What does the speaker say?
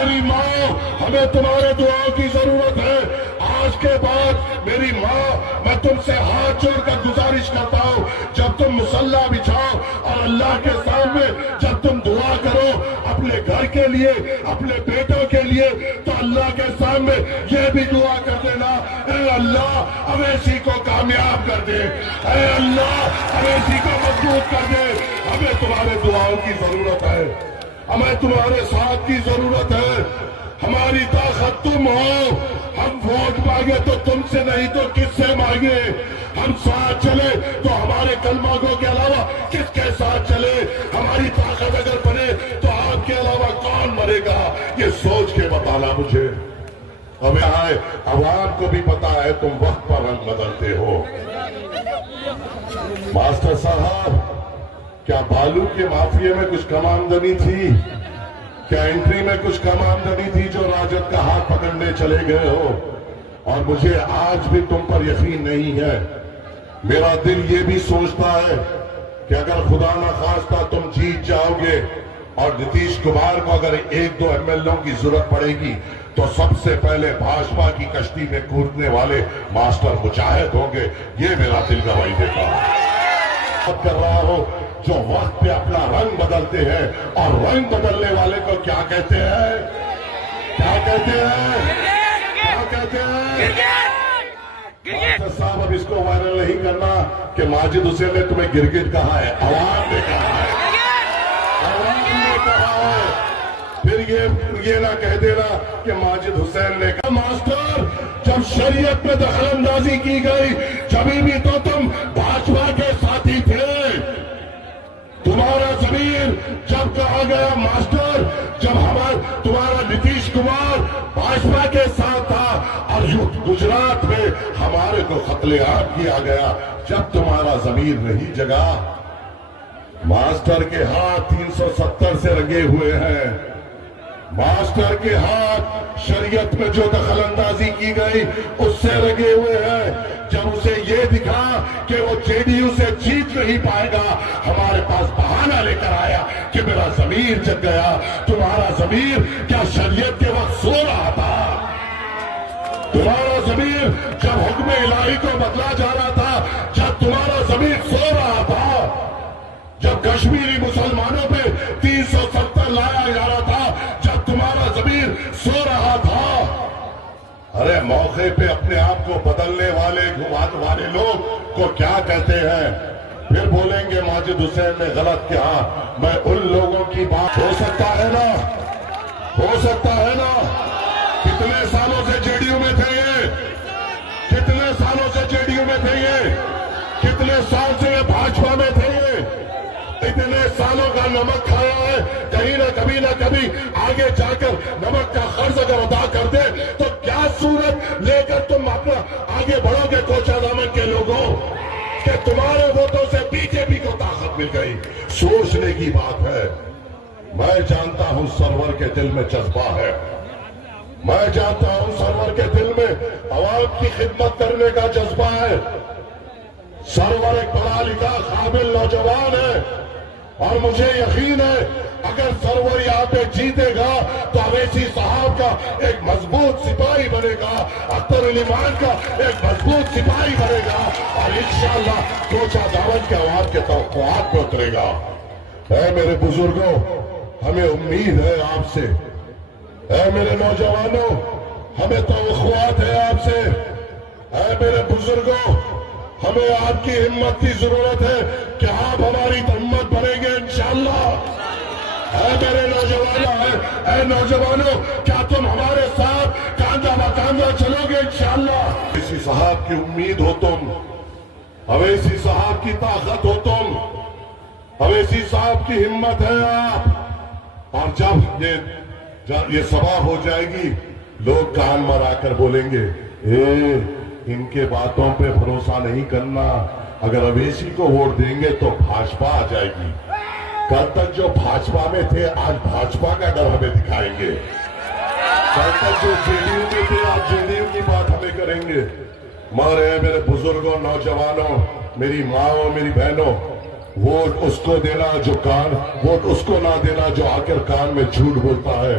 میری ماں ہمیں تمہارے دعاؤں کی ضرورت ہے. آج کے بعد میری ماں میں تم سے ہاتھ جوڑ کر گزارش کرتا ہوں جب تم مصلی بچھاؤ اور اللہ کے سامنے جب تم دعا کرو اپنے گھر کے لیے اپنے بیٹوں کے لیے تو اللہ کے سامنے یہ بھی دعا کر دینا اے اللہ اویسی کو کامیاب کر دے, اے اللہ اویسی کو مضبوط کر دے. ہمیں تمہارے دعاؤں کی ضرورت ہے, ہمیں تمہارے ساتھ کی ضرورت ہے. ہماری طاقت تم ہو. ہم ووٹ مانگے تو تم سے نہیں تو کس سے مانگے. ہم ساتھ چلے تو ہمارے کلمہ گو کے علاوہ کس کے ساتھ چلے. ہماری طاقت اگر بنے تو آپ کے علاوہ کون مرے گا, یہ سوچ کے بتانا مجھے. ہمیں آئے عوام کو بھی پتا ہے تم وقت پر رنگ بدلتے ہو. ماسٹر صاحب کیا بالو کے مافیے میں کچھ کم آمدنی تھی؟ کیا انٹری میں کچھ کم آمدنی تھی جو راجد کا ہاتھ پکڑنے چلے گئے ہو؟ اور مجھے آج بھی تم پر یقین نہیں ہے. میرا دل یہ بھی سوچتا ہے کہ اگر خدا نہ خواستہ تم جیت جاؤ گے اور نتیش کمار کو اگر 1-2 MLA کی ضرورت پڑے گی تو سب سے پہلے بھاجپا کی کشتی میں کودنے والے ماسٹر مجاہد ہوں گے. یہ میرا دل گواہی دیتا ہے. بات کر رہا ہوں جو وقت پہ اپنا رنگ بدلتے ہیں, اور رنگ بدلنے والے کو کیا کہتے ہیں؟ کیا کہتے ہیں؟ کیا کہتے ہیں؟ ماسٹر صاحب اب اس کو وائرل نہیں کرنا کہ ماجد حسین نے تمہیں گرگٹ کہا ہے. عوام نے کہا ہے, عوام نے کہا ہے. پھر یہ نہ کہہ دینا کہ ماجد حسین نے کہا. ماسٹر جب شریعت میں دخل اندازی کی گئی جبھی بھی تو تم بھاجپا کے ساتھی تھے. تمہارا ضمیر جب کہا گیا ماسٹر جب تمہارا نتیش کمار بھاجپا کے ساتھ تھا اور گجرات میں ہمارے کو قتل عام کیا گیا, جب تمہارا ضمیر نہیں جگا. ماسٹر کے ہاتھ 370 سے رنگے ہوئے ہیں. ماسٹر کے ہاتھ شریعت میں جو دخل اندازی کی گئی اس سے رنگے ہوئے ہیں. جب اسے یہ دکھا کہ وہ JDU سے جیت نہیں پائے گا, ہمارے پاس بہانہ لے کر آیا کہ میرا ضمیر جگ گیا. تمہارا ضمیر کیا شریعت کے وقت سو رہا تھا؟ تمہارا ضمیر جب حکم الہی کو بدلا جا رہا تھا, جب تمہارا ضمیر سو رہا تھا, جب کشمیری مسلمانوں پہ 370 لایا جا رہا تھا, جب تمہارا ضمیر سو رہا تھا. ارے موقع پہ اپنے آپ کو بدلنے والے گھمانے والے لوگ کو کیا کہتے ہیں؟ پھر بولیں گے ماجد حسین نے غلط کیا. میں ان لوگوں کی بات ہو سکتا ہے نا, ہو سکتا ہے نا. کتنے سالوں سے JDU میں تھے یہ, کتنے سالوں سے JDU میں تھے یہ, کتنے سال سے یہ بھاجپا میں تھے یہ, اتنے سالوں کا نمک کھایا ہے. کہیں نہ کبھی آگے جا کر نمک کا قرض اگر ادا کر دے تو کیا صورت لے کر تم اپنا آگے بڑھو گے کوچہ دامن کے لوگوں کہ تمہارے ووٹوں سے BJP کو طاقت مل گئی؟ سوچنے کی بات ہے. میں جانتا ہوں سرور کے دل میں جذبہ ہے, میں جانتا ہوں سرور کے دل میں عوام کی خدمت کرنے کا جذبہ ہے. سرور ایک پڑھا لکھا قابل نوجوان ہے اور مجھے یقین ہے اگر سرور یہاں پہ جیتے گا تو اویسی صاحب کا ایک مضبوط سپاہی بنے گا, اختر علی مان کا ایک مضبوط سپاہی بنے گا, اور انشاءاللہ کوچہ دامن کے عوام کے توقعات پہ اترے گا. اے میرے بزرگوں, ہمیں امید ہے آپ سے. اے میرے نوجوانوں, ہمیں توقعات ہے آپ سے. اے میرے بزرگوں, ہمیں آپ کی ہمت کی ضرورت ہے کہ آپ ہماری ہمت بنیں گے انشاءاللہ. اے میرے نوجوانوں, اے نوجوانوں, کیا تم ہمارے ساتھ کاندھا بہ کاندھا چلو گے انشاءاللہ؟ اویسی صاحب کی امید ہو تم, اویسی صاحب کی طاقت ہو تم, اویسی صاحب کی ہمت ہے آپ. اور جب یہ سبا ہو جائے گی لوگ کان مرا کر بولیں گے ان کے باتوں پہ بھروسہ نہیں کرنا, اگر اویسی کو ووٹ دیں گے تو بھاجپا آ جائے گی. کل تک جو بھاجپا میں تھے آج بھاجپا کا ڈر ہمیں دکھائیں گے. کل تک جو JDU میں تھے آج JDU کی بات ہمیں کریں گے. مارے میرے بزرگوں, نوجوانوں, میری ماں میری بہنوں, ووٹ اس کو دینا جو ووٹ اس کو نہ دینا جو آ کر کان میں جھوٹ بولتا ہے.